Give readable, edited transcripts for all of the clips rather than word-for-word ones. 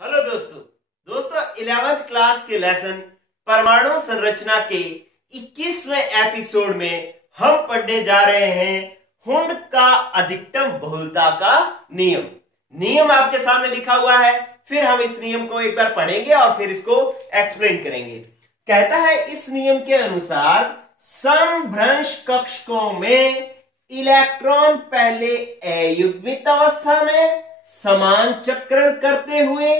Hello दोस्तों 11th class के lesson परमाणु संरचना के 21वें एपिसोड में हम पढ़ने जा रहे हैं हुंड का अधिकतम बहुलता का नियम आपके सामने लिखा हुआ है। फिर हम इस नियम को एक बार पढ़ेंगे और फिर इसको एक्सप्लेन करेंगे। कहता है इस नियम के अनुसार समभ्रंश कक्षकों में इलेक्ट्रॉन पहले अयुग्मित अवस्था में समान चक्रण करते हुए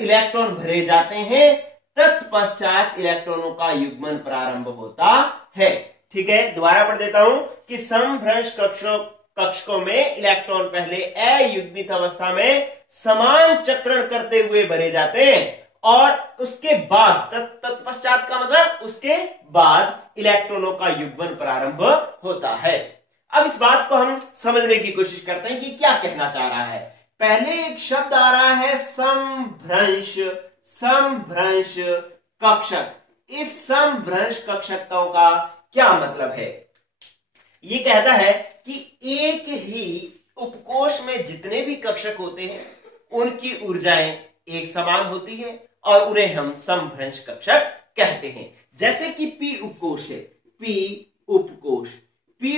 इलेक्ट्रॉन भरे जाते हैं, तत्पश्चात इलेक्ट्रॉनों का युग्मन प्रारंभ होता है। ठीक है, दोबारा पढ़ देता हूं कि समभ्रंश कक्षकों में इलेक्ट्रॉन पहले अयुग्मित अवस्था में समान चक्रण करते हुए भरे जाते हैं और उसके बाद तत्पश्चात का मतलब उसके बाद इलेक्ट्रॉनों का युग्मन प्रारंभ होता है। अब इस बात को हम समझने की कोशिश करते हैं कि क्या कहना चाह रहा है। पहले एक शब्द आ रहा है समभ्रंश कक्षक। इस समभ्रंश कक्षकों का क्या मतलब है? ये कहता है कि एक ही उपकोष में जितने भी कक्षक होते हैं उनकी ऊर्जाएं एक समान होती है और उन्हें हम समभ्रंश कक्षक कहते हैं। जैसे कि पी उपकोष है, पी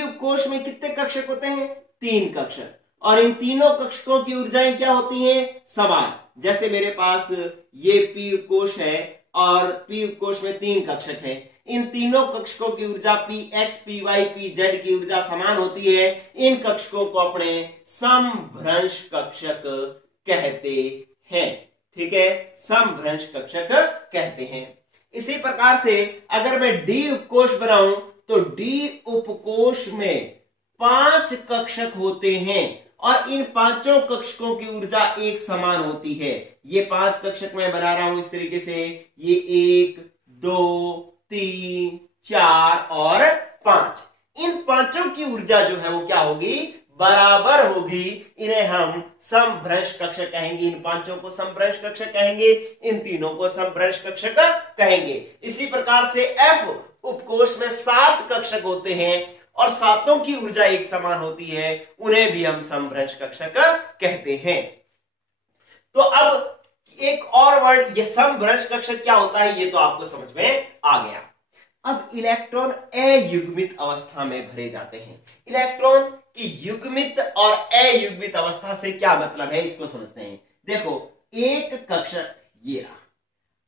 उपकोष में कितने कक्षक होते हैं? 3 कक्षक, और इन तीनों कक्षकों की ऊर्जाएं क्या होती हैं? समान। जैसे मेरे पास ये पी उपकोष है और पी उपकोष में 3 कक्षक हैं। इन तीनों कक्षकों की ऊर्जा P X, P Y, P Z की ऊर्जा समान होती है। इन कक्षकों को अपने समभ्रंश कक्षक कहते हैं। ठीक है, समभ्रंश कक्षक कहते हैं। इसी प्रकार से अगर मैं डी उपकोष बनाऊं तो डी उपकोष में 5 कक्षक होते हैं और इन 5 कक्षकों की ऊर्जा एक समान होती है। ये 5 कक्षक मैं बना रहा हूं इस तरीके से, ये 1, 2, 3, 4 और 5। इन 5 की ऊर्जा जो है वो क्या होगी? बराबर होगी। इन्हें हम समभ्रंश कक्षक कहेंगे। इन 5 को समभ्रंश कक्षक कहेंगे, इन तीनों को समभ्रंश कक्षक कहेंगे। इसी प्रकार से एफ उपकोष में 7 कक्षक होते हैं और 7 की ऊर्जा एक समान होती है, उन्हें भी हम समभ्रंश कक्षक कहते हैं। तो अब एक और वर्ड, ये समभ्रंश कक्षक क्या होता है ये तो आपको समझ में आ गया। अब इलेक्ट्रॉन अयुग्मित अवस्था में भरे जाते हैं। इलेक्ट्रॉन की युग्मित और अयुग्मित अवस्था से क्या मतलब है इसको समझते हैं। देखो, एक कक्षक ये रहा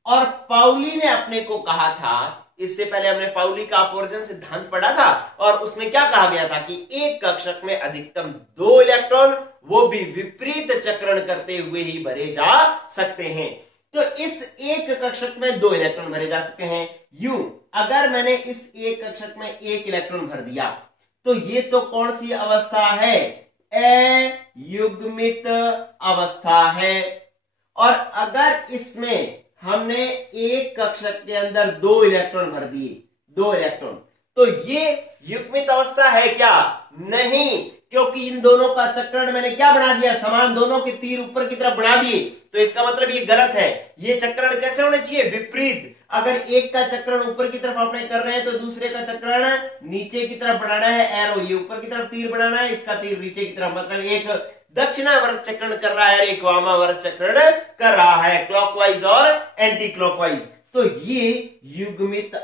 और पाउली ने अपने को कहा था, इससे पहले हमने पाउली का अपवर्जन सिद्धांत पढ़ा था और उसमें क्या कहा गया था कि एक कक्षक में अधिकतम 2 इलेक्ट्रॉन, वो भी विपरीत चक्रण करते हुए ही भरे जा सकते हैं। तो इस एक कक्षक में 2 इलेक्ट्रॉन भरे जा सकते हैं। यूं अगर मैंने इस एक कक्षक में 1 इलेक्ट्रॉन भर दिया तो ये तो कौन सी अवस्था है? अयुग्मित अवस्था है। और अगर इसमें हमने एक कक्षक के अंदर 2 इलेक्ट्रॉन भर दिए, 2 इलेक्ट्रॉन, तो ये युग्मित अवस्था है क्या? नहीं, क्योंकि इन दोनों का चक्रण मैंने क्या बना दिया? समान। दोनों के तीर ऊपर की तरफ बढ़ा दिए, तो इसका मतलब ये गलत है। ये चक्रण कैसे होने चाहिए? विपरीत। अगर एक का चक्रण ऊपर की तरफ अपने कर रहे हैं तो दूसरे का चक्रण नीचे की तरफ बढ़ाना है। एरो ये ऊपर की तरफ तीर बढ़ाना है, इसका तीर नीचे की तरफ, मतलब एक दक्षिणावर्त चक्रण कर रहा है, एक वामावर्त चक्रण कर रहा है, क्लॉकवाइज और एंटी क्लॉकवाइज। तो ये युग्मित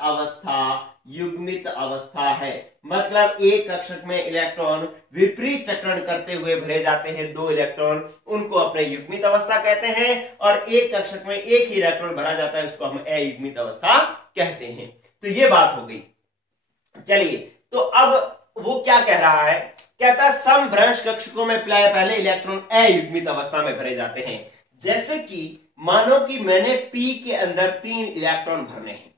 अवस्था है। मतलब एक कक्षक में इलेक्ट्रॉन विपरीत चक्रण करते हुए भरे जाते हैं 2 इलेक्ट्रॉन, उनको अपने युग्मित अवस्था कहते हैं। और एक कक्षक में 1 ही इलेक्ट्रॉन भरा जाता है, उसको हम अयुग्मित अवस्था कहते हैं। तो ये बात हो गई। चलिए, तो अब वो क्या कह रहा है? कहता है समभ्रंश कक्षकों में पहले इलेक्ट्रॉन अयुग्मित अवस्था में भरे जाते हैं। जैसे कि मानो कि मैंने पी के अंदर 3 इलेक्ट्रॉन भरने हैं,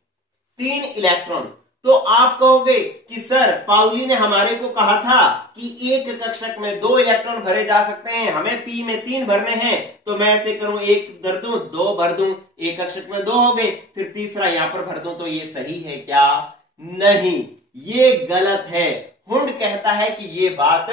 3 इलेक्ट्रॉन। तो आप कहोगे कि सर पाउली ने हमारे को कहा था कि एक कक्षक में 2 इलेक्ट्रॉन भरे जा सकते हैं, हमें पी में 3 भरने हैं, तो मैं ऐसे करूं, 1 भर दूं, 2 भर दूं, एक कक्षक में 2 हो गए, फिर तीसरा यहां पर भर दूं, तो ये सही है क्या? नहीं, ये गलत है। हुंड कहता है कि ये बात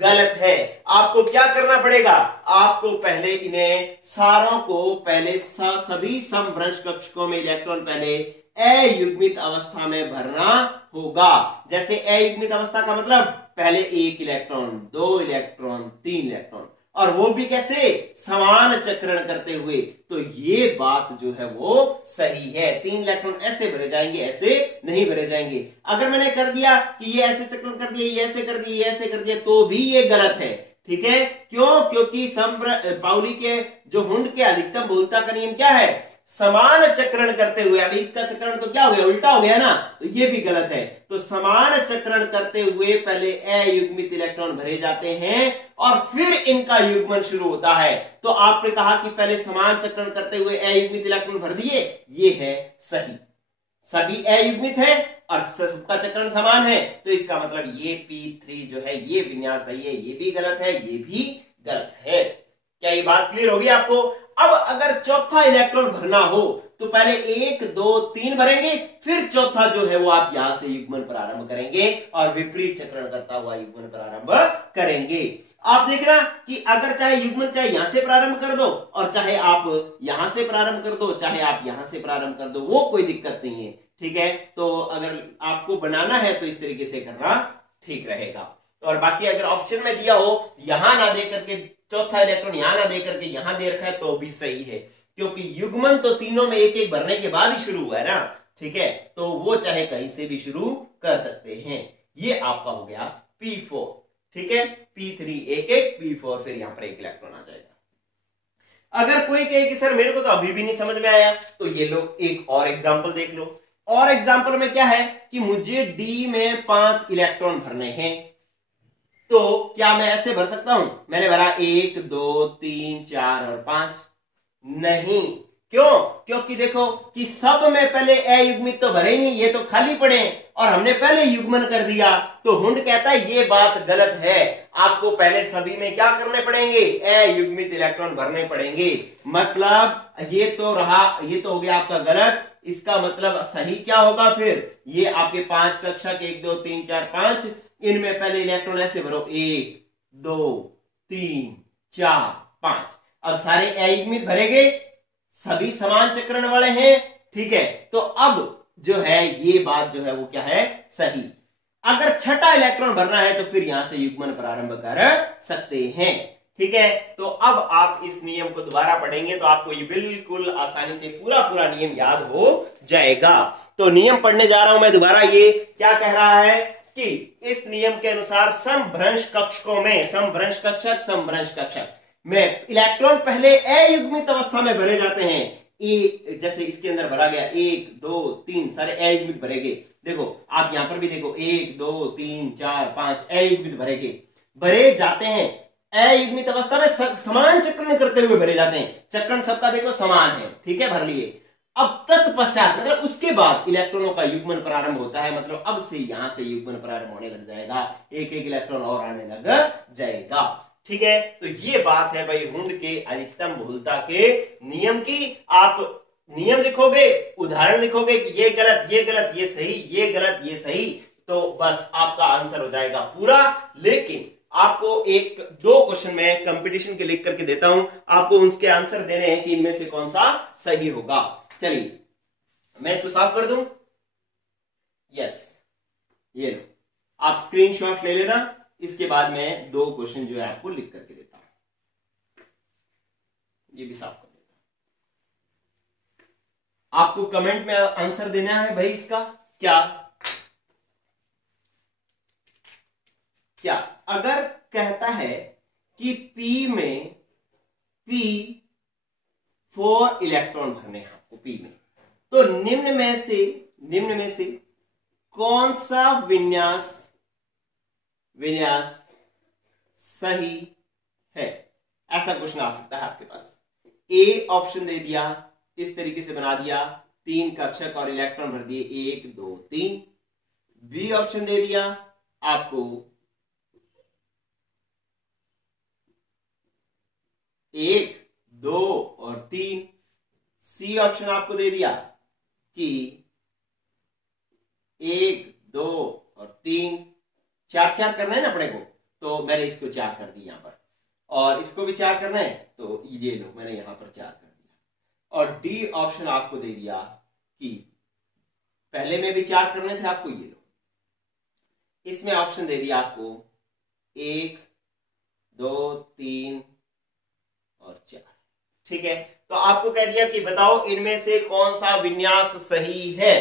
गलत है। आपको क्या करना पड़ेगा? आपको पहले इन्हें सारों को पहले सभी समभ्रंश कक्षकों में इलेक्ट्रॉन पहले अयुग्मित अवस्था में भरना होगा। जैसे अयुग्मित अवस्था का मतलब पहले 1 इलेक्ट्रॉन, 2 इलेक्ट्रॉन, 3 इलेक्ट्रॉन, और वो भी कैसे, समान चक्रण करते हुए। तो ये बात जो है वो सही है। 3 इलेक्ट्रॉन ऐसे भरे जाएंगे, ऐसे नहीं भरे जाएंगे। अगर मैंने कर दिया कि ये ऐसे चक्रण कर दिया, ये ऐसे कर दिया, ये ऐसे कर दिया, तो भी ये गलत है। ठीक है, क्यों? क्योंकि पाउली के जो हुंड के अधिकतम बहुलता का नियम क्या है, समान चक्रण करते हुए। अभी इसका चक्रण तो क्या हो गया, उल्टा हो गया ना, तो ये भी गलत है। तो समान चक्रण करते हुए पहले अयुग्मित इलेक्ट्रॉन भरे जाते हैं और फिर इनका युग्मन शुरू होता है। तो आपने कहा कि पहले समान चक्रण करते हुए अयुग्मित इलेक्ट्रॉन भर दिए, ये है सही। सभी अयुग्मित है और सबका चक्रण समान है, तो इसका मतलब ये P3 जो है ये विन्यास सही है। ये भी गलत है, ये भी गलत है। क्या ये बात क्लियर होगी आपको? अब अगर चौथा इलेक्ट्रॉन भरना हो तो पहले 1 2 3 भरेंगे, फिर चौथा जो है वो आप यहां से युग्मन प्रारंभ करेंगे और विपरीत चक्रण करता हुआ युग्मन प्रारंभ करेंगे। आप देखना कि अगर चाहे युग्मन चाहे यहां से प्रारंभ कर दो और चाहे आप यहां से प्रारंभ कर दो, चाहे आप यहां से प्रारंभ कर दो, वो कोई दिक्कत नहीं है। ठीक है, तो अगर आपको बनाना है तो इस तरीके से करना ठीक रहेगा। और बाकी अगर ऑप्शन में दिया हो यहां ना दे करके चौथा इलेक्ट्रॉन यहां ना दे करके यहां दे रखा है तो भी सही है, क्योंकि युग्मन तो तीनों में एक एक भरने के बाद ही शुरू हुआ है ना। ठीक है, तो वो चाहे कहीं से भी शुरू कर सकते हैं। ये आपका हो गया P4। ठीक है, P3 एक एक, P4 फिर यहां पर एक इलेक्ट्रॉन आ जाएगा। अगर कोई कहे कि सर मेरे को तो अभी भी नहीं समझ में आया, तो ये लो एक और एग्जाम्पल देख लो। और एग्जाम्पल में क्या है कि मुझे डी में 5 इलेक्ट्रॉन भरने हैं, तो क्या मैं ऐसे भर सकता हूं? मैंने भरा 1 2 3 4 और 5। नहीं, क्यों? क्योंकि देखो कि सब में पहले अयुग्मित तो भरे ही नहीं, ये तो खाली पड़े और हमने पहले युग्मन कर दिया। तो हुंड कहता है ये बात गलत है, आपको पहले सभी में क्या करने पड़ेंगे, अयुग्मित इलेक्ट्रॉन भरने पड़ेंगे। मतलब ये तो रहा, ये तो हो गया आपका गलत। इसका मतलब सही क्या होगा फिर? ये आपके 5 कक्षक 1 2 3 4 5, इनमें पहले इलेक्ट्रॉन ऐसे भरो 1 2 3 4 5 और सारे अयुग्मित भरेंगे, सभी समान चक्रण वाले हैं। ठीक है, तो अब जो है ये बात जो है वो क्या है, सही। अगर छठा इलेक्ट्रॉन भरना है तो फिर यहां से युग्मन प्रारंभ कर सकते हैं। ठीक है, तो अब आप इस नियम को दोबारा पढ़ेंगे तो आपको ये बिल्कुल आसानी से पूरा नियम याद हो जाएगा। तो नियम पढ़ने जा रहा हूं मैं दोबारा। ये क्या कह रहा है कि इस नियम के अनुसार समभ्रंश कक्षकों में, समभ्रंश कक्षक में इलेक्ट्रॉन पहले अयुग्मित अवस्था में भरे जाते हैं। जैसे इसके अंदर भरा गया 1 2 3 सारे अयुग्मित भरेगे। देखो आप यहां पर भी देखो 1 2 3 4 5 अयुग्मित भरे जाते हैं। अयुग्मित अवस्था में समान चक्रण करते हुए भरे जाते हैं। चक्रण सबका देखो समान है। ठीक है, भर लिए। अब तत्पश्चात मतलब उसके बाद इलेक्ट्रॉनों का युग्मन प्रारंभ होता है। मतलब अब से यहां से युग्मन प्रारंभ होने लग जाएगा, एक एक इलेक्ट्रॉन और आने लग जाएगा। ठीक है, तो ये बात है भाई हुंड के अधिकतम बहुलता के नियम की। आप नियम लिखोगे, उदाहरण लिखोगे कि ये गलत, ये गलत, ये सही, ये गलत, ये सही, तो बस आपका आंसर हो जाएगा पूरा। लेकिन आपको एक 2 क्वेश्चन में कंपटीशन के लिख करके देता हूं, आपको उसके आंसर देने हैं कि इनमें से कौन सा सही होगा। चलिए मैं इसको साफ कर दूं। यस, ये लो, आप स्क्रीनशॉट ले लेना। इसके बाद मैं 2 क्वेश्चन जो है आपको लिख करके देता हूं। ये भी साफ कर देता हूं। आपको कमेंट में आंसर देना है भाई इसका। क्या अगर कहता है कि P में P4 इलेक्ट्रॉन भरने हैं आपको P में, तो निम्न में से कौन सा विन्यास सही है? ऐसा क्वेश्चन आ सकता है आपके पास। ए ऑप्शन दे दिया, इस तरीके से बना दिया, 3 कक्षक और इलेक्ट्रॉन भर दिए 1 2 3। बी ऑप्शन दे दिया आपको 1 2 और 3। सी ऑप्शन आपको दे दिया कि 1 2 और 3। 4 करना है ना अपने को, तो मैंने इसको 4 कर दी यहां पर, और इसको भी 4 करना है, तो ये लो मैंने यहां पर 4 कर दिया। और डी ऑप्शन आपको दे दिया कि पहले में भी 4 करने थे आपको, ये लो। इसमें ऑप्शन दे दिया आपको 1 2 3 ठीक है, तो आपको कह दिया कि बताओ इनमें से कौन सा विन्यास सही है।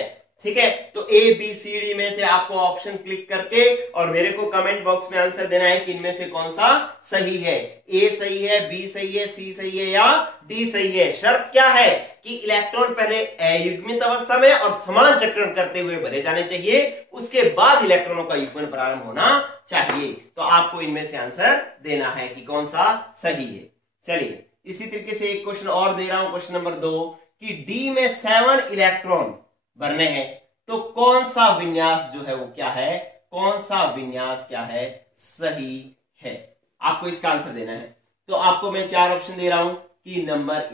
ठीक है, तो ए बी सी डी में से आपको ऑप्शन क्लिक करके और मेरे को कमेंट बॉक्स में आंसर देना है कि इनमें से कौन सा सही है। ए सही है, बी सही है, सी सही है या डी सही है। शर्त क्या है कि इलेक्ट्रॉन पहले अयुग्मित अवस्था में और समान चक्रण करते हुए भरे जाने चाहिए, उसके बाद इलेक्ट्रॉनों का युग्मन प्रारंभ होना चाहिए। तो आपको इनमें से आंसर देना है कि कौन सा सही है। चलिए इसी तरीके से एक क्वेश्चन और दे रहा हूं, क्वेश्चन नंबर 2 कि डी में 7 इलेक्ट्रॉन भरने हैं, तो कौन सा विन्यास जो है वो क्या है, कौन सा विन्यास क्या है, सही है। आपको इसका आंसर देना है। तो आपको मैं 4 ऑप्शन दे रहा हूं कि नंबर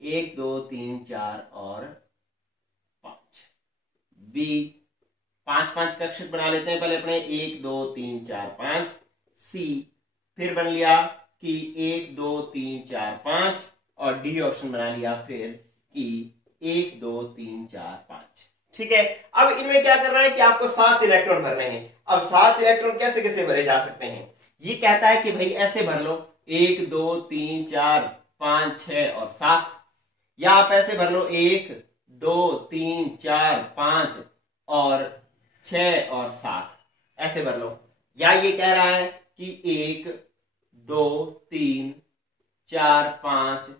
1 2 3 4 और 5, बी 5 कक्षक बना लेते हैं पहले अपने, 1 2 3 4 5, सी फिर बन लिया कि 1 2 3 4 5 और डी ऑप्शन बना लिया फिर कि 1 2 3 4 5। ठीक है, अब इनमें क्या करना है कि आपको 7 इलेक्ट्रॉन भरने हैं। अब 7 इलेक्ट्रॉन कैसे कैसे भरे जा सकते हैं, ये कहता है कि भाई ऐसे भर लो 1 2 3 4 5 6 और 7, या आप ऐसे भर लो 1 2 3 4 5 और 6 और 7, ऐसे भर लो। या ये कह रहा है कि 1 2 3 4 5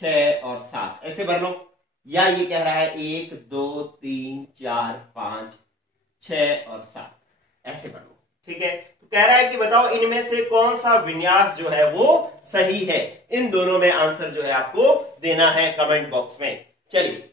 6 और 7 ऐसे भर लो। या ये कह रहा है 1 2 3 4 5 6 और 7 ऐसे भर लो। ठीक है, तो कह रहा है कि बताओ इनमें से कौन सा विन्यास जो है वो सही है। इन दोनों में आंसर जो है आपको देना है कमेंट बॉक्स में। चलिए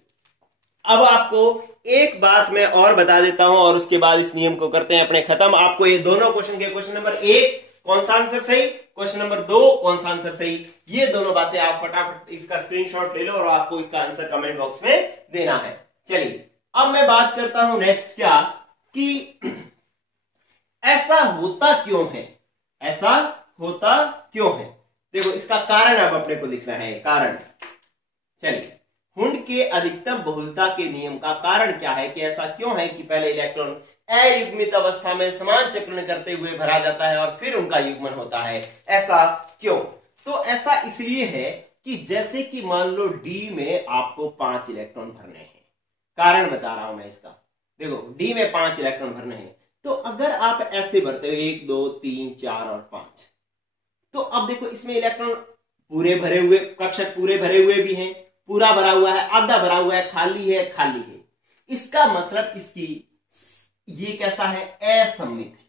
अब आपको एक बात मैं और बता देता हूं और उसके बाद इस नियम को करते हैं अपने खत्म। आपको ये दोनों क्वेश्चन के, क्वेश्चन नंबर 1 कौन सा आंसर सही, क्वेश्चन नंबर 2 कौन सा आंसर सही, ये दोनों बातें आप फटाफट इसका स्क्रीनशॉट ले लो और आपको इसका आंसर कमेंट बॉक्स में देना है। चलिए अब मैं बात करता हूं नेक्स्ट क्या कि ऐसा होता क्यों है, ऐसा होता क्यों है। देखो इसका कारण अब अपने को लिखना है, कारण। चलिए हुंड के अधिकतम बहुलता के नियम का कारण क्या है कि ऐसा क्यों है कि पहले इलेक्ट्रॉन अयुग्मित अवस्था में समान चक्रण करते हुए भरा जाता है और फिर उनका युग्मन होता है, ऐसा क्यों। तो ऐसा इसलिए है कि जैसे कि मान लो डी में आपको 5 इलेक्ट्रॉन भरने हैं, कारण बता रहा हूं मैं इसका। देखो डी में 5 इलेक्ट्रॉन भरने हैं, तो अगर आप ऐसे भरते हो 1 2 3 4 और 5, तो अब देखो इसमें इलेक्ट्रॉन पूरे भरे हुए, कक्षक पूरे भरे हुए भी हैं, पूरा भरा हुआ है, आधा भरा हुआ है, खाली है, खाली है। इसका मतलब इसकी ये कैसा है, असममित है।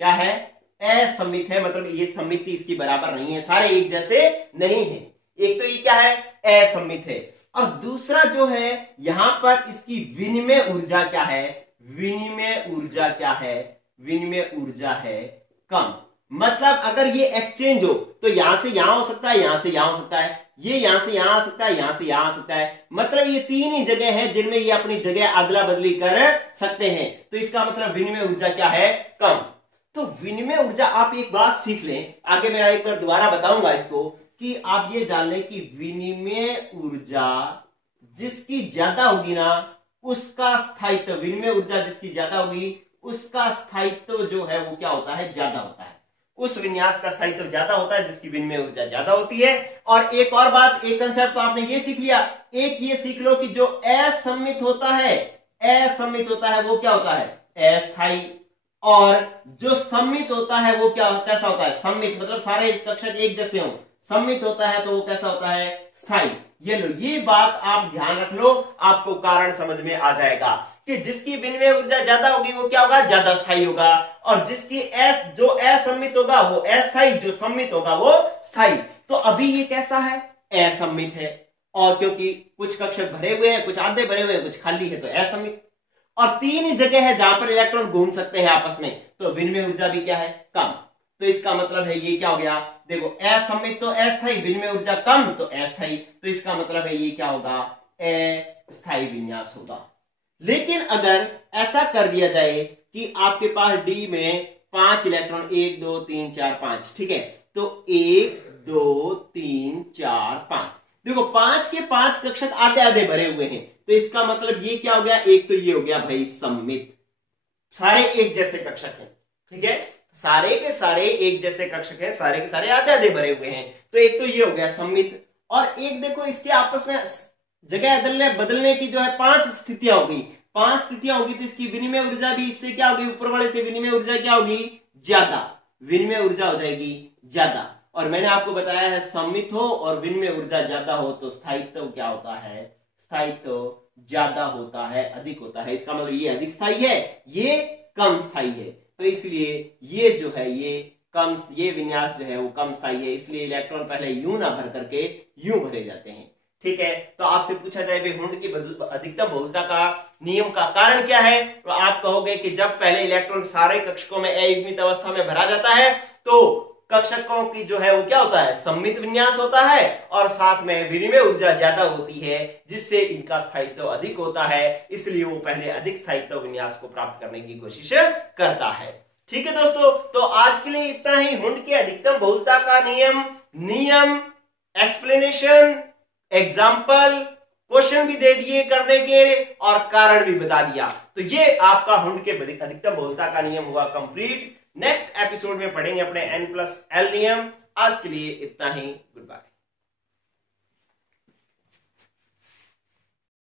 क्या है, असममित है, मतलब ये सममिति इसकी बराबर नहीं है, सारे एक जैसे नहीं है। एक तो ये क्या है, असममित है, और दूसरा जो है यहां पर इसकी विनिमय ऊर्जा क्या है, विनिमय ऊर्जा क्या है, विनिमय ऊर्जा है कम। मतलब अगर ये एक्सचेंज हो तो यहां से यहां हो सकता है, यहां से यहां हो सकता है, ये यहां से यहां आ सकता है, यहां से यहां आ सकता है। मतलब ये 3 ही जगह है जिनमें ये अपनी जगह अदला बदली कर सकते हैं। तो इसका मतलब विनिमय ऊर्जा क्या है, कम। तो विनिमय ऊर्जा आप एक बात सीख लें, आगे मैं एक बार दोबारा बताऊंगा इसको, कि आप ये जान लें कि विनिमय ऊर्जा जिसकी ज्यादा होगी ना उसका स्थायित्व, विनिमय ऊर्जा जिसकी ज्यादा होगी उसका स्थायित्व जो है वो क्या होता है, ज्यादा होता है। उस विन्यास का स्थायित्व ज्यादा होता है जिसकी विनिमय ऊर्जा ज्यादा होती है। और एक और बात, एक कंसेप्ट तो आपने ये सीख लिया, एक ये सीख लो कि जो असममित होता है, असममित होता है वो क्या होता है, अस्थायी, और जो सम्मित होता है वो क्या, कैसा होता है, सम्मित, मतलब सारे कक्षक एक जैसे हों, सम्मित होता है तो वो कैसा होता है, स्थायी। ये लो, ये बात आप ध्यान रख लो, आपको कारण समझ में आ जाएगा कि जिसकी विनिमय ऊर्जा ज्यादा होगी वो क्या होगा, ज्यादा स्थायी होगा, और जिसकी जो असम्मित होगा वो अस्थायी, जो सम्मित होगा वो स्थायी। तो अभी ये कैसा है, असम्मित है, और क्योंकि कुछ कक्षक भरे हुए हैं, कुछ आधे भरे हुए हैं, कुछ खाली है, तो असम्मित। और 3 ही जगह है जहां पर इलेक्ट्रॉन घूम सकते हैं आपस में, तो विनिमय ऊर्जा भी क्या है, कम। तो इसका मतलब है ये क्या हो गया, देखो असम्मित तो अस्थायी, विनिमय ऊर्जा कम तो अस्थायी, तो इसका मतलब है ये क्या होगा, अस्थायी विन्यास होगा। लेकिन अगर ऐसा कर दिया जाए कि आपके पास डी में 5 इलेक्ट्रॉन, 1 2 3 4 5, ठीक है, तो 1 2 3 4 5, देखो 5 के 5 कक्षक आधे आधे भरे हुए हैं, तो इसका मतलब ये क्या हो गया, एक तो ये हो गया भाई सम्मित, सारे एक जैसे कक्षक हैं, ठीक है, सारे के सारे एक जैसे कक्षक हैं, सारे के सारे आधे आधे भरे हुए हैं। तो एक तो ये हो गया सममित, और एक देखो इसके आपस में जगह बदलने की जो है 5 स्थितियां होगी। 5 स्थितियां होगी तो इसकी विनिमय ऊर्जा भी इससे क्या होगी, ऊपर वाले से विनिमय ऊर्जा क्या होगी, ज्यादा, विनिमय ऊर्जा हो जाएगी ज्यादा। और मैंने आपको बताया है सममित हो और विनिमय ऊर्जा ज्यादा हो तो स्थायित्व क्या होता है, स्थायित्व ज्यादा होता है, अधिक होता है। इसका मतलब ये अधिक स्थायी है, ये कम स्थायी है, तो इसलिए ये जो है ये विन्यास जो है वो कम स्थायी है, इसलिए इलेक्ट्रॉन पहले यूं ना भर करके यूं भरे जाते हैं। ठीक है, तो आपसे पूछा जाए भाई हुंड की अधिकतम बहुलता का नियम का कारण क्या है, तो आप कहोगे कि जब पहले इलेक्ट्रॉन सारे कक्षकों में अयुग्मित अवस्था में भरा जाता है तो कक्षकों की जो है वो क्या होता है, सममित विन्यास होता है और साथ में विनिमय ऊर्जा ज्यादा होती है, जिससे इनका स्थायित्व अधिक होता है, इसलिए वो पहले अधिक स्थायित्व विन्यास को प्राप्त करने की कोशिश करता है। ठीक है दोस्तों, तो आज के लिए इतना ही। हुंड की अधिकतम बहुलता का नियम, एक्सप्लेनेशन, एग्जाम्पल, क्वेश्चन भी दे दिए करने के और कारण भी बता दिया। तो ये आपका हुंड के अधिकतम बहुलता का नियम हुआ कंप्लीट। नेक्स्ट एपिसोड में पढ़ेंगे अपने N+L नियम। आज के लिए इतना ही, गुड बाय।